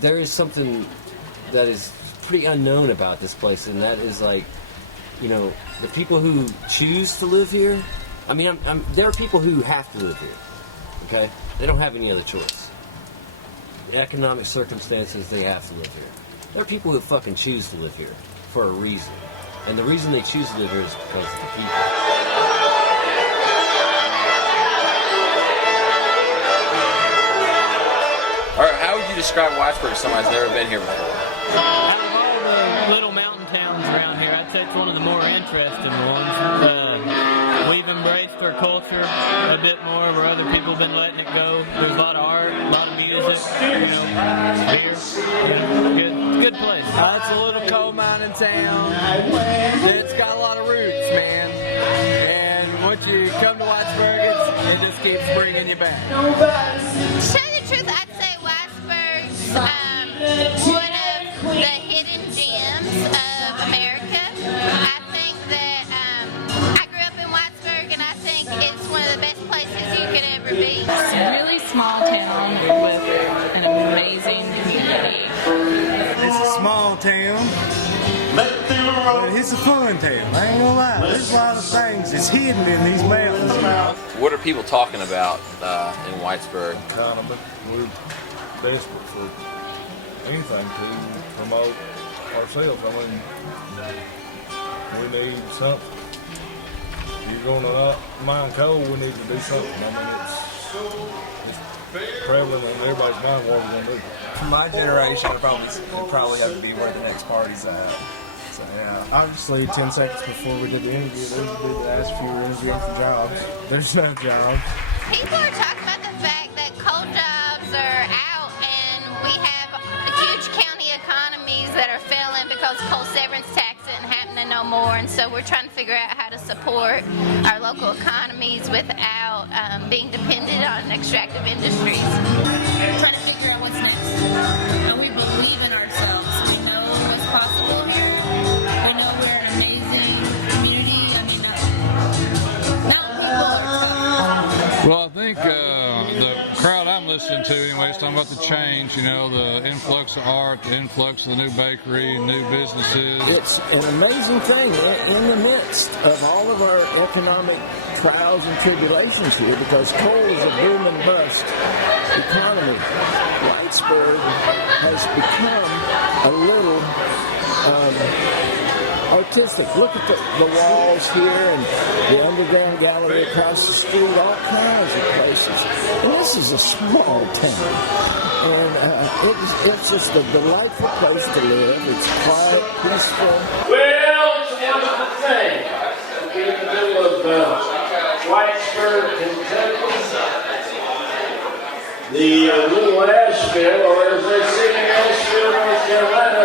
there is something that is pretty unknown about this place, and that is like, you know, the people who choose to live here. I mean, there are people who have to live here. Okay, they don't have any other choice. Economic circumstances, they have to live here. There are people who fucking choose to live here for a reason, and the reason they choose to live here is because of the people. All right, how would you describe Whitesburg to somebody who's never been here before? Out of all the little mountain towns around here, I'd say it's one of the more interesting ones. We've embraced our culture a bit more, where other people have been letting it go. There's a lot of art, a lot of music, you know, beer. Good place. It's a little coal mining town. It's got a lot of roots, man. And once you come to Whitesburg, it just keeps bringing you back. To tell you the truth, I'd say Whitesburg's one of the hidden gems of America. I think that I grew up in Whitesburg, and I think it's one of the best places you could ever be. It's a really small town with an amazing community. It's a small town, but it's a fun town. I ain't gonna lie. There's a lot of things that's hidden in these mountains. What are people talking about in Whitesburg? Economy. We're desperate for anything to promote ourselves. I mean, we need something. If you're going to not mine coal, we need to do something. I mean, it's prevalent in everybody's mind what we're going to do. For my generation, it'd probably have to be where the next party's at. So, yeah. Obviously, 10 seconds before we did the interview, they asked if you were interviewing for jobs. There's no jobs. People are talking about the fact that coal jobs are out, and we have huge county economies that are failing because coal severance tax isn't happening no more. And so we're trying to figure out how to support our local economies without being dependent on extractive industries. We're trying to figure out what's next. And we believe in ourselves. We know what's possible here. We know we're an amazing community. I mean, not people are tough. Well, I think the crowd I'm listening to anyway is talking about the change, you know, the influx of art, the influx of the new bakery, new businesses. It's an amazing thing in the midst of all of our economic trials and tribulations here, because coal is a boom and bust economy. Whitesburg has become a little artistic. Look at the walls here and the underground gallery across the street, all kinds of places. And this is a small town. And it's just a delightful place to live. It's quiet, peaceful. Well, it's a wonderful thing to be in the middle of Whitesburg, Kentucky. The little Asheville, or as they say in Asheville, North Carolina,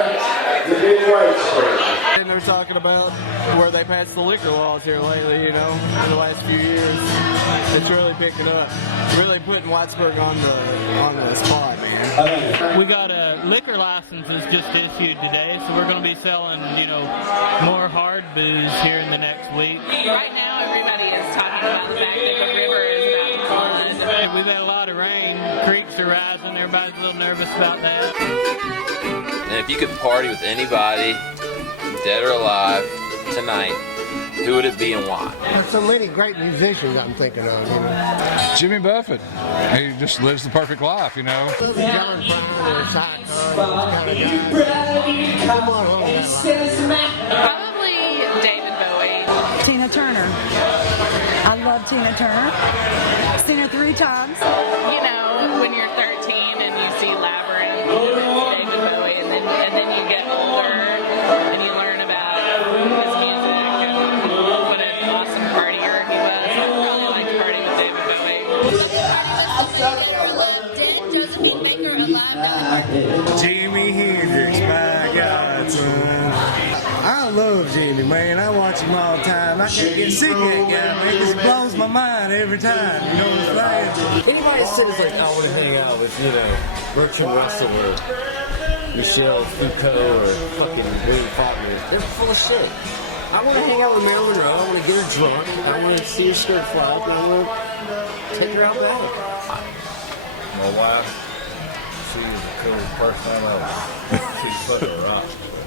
the big Whitesburg. And they're talking about where they passed the liquor laws here lately, you know, in the last few years. It's really picking up. Really putting Whitesburg on the spot, man. We got a liquor licenses just issued today, so we're going to be selling, you know, more hard booze here in the next week. Right now, everybody is talking about the fact that the river is about to flood. We've had a lot of rain. Creeks are rising. Everybody's a little nervous about that. And if you could party with anybody, dead or alive, tonight, who would it be and why? There's so many great musicians I'm thinking of, you know. Jimmy Buffett. He just lives the perfect life, you know. John Prine or Cy kind of guy. Probably David Bowie. Tina Turner. I love Tina Turner. Seen her 3 times. You know, when you're 13 and you see Labyrinth, it's David Bowie, and then you get older and you learn about his music and what an awesome partier he was. I really liked partying with David Bowie. Jimi Hendrix, my God, son. I love Jimmy, man. I watch him all the time. I can't get sick of that guy, man. It just blows my mind every time. You know what I'm saying? Anybody that says, like, I want to hang out with, you know, Bertrand Russell or Michel Foucault or fucking William Faulkner, they're full of shit. I want to hang out with Marilyn Monroe. I want to get her drunk. I want to see her skirt fly up, and I want to take her out back. My wife, she is the coolest person I know. She's fucking rock.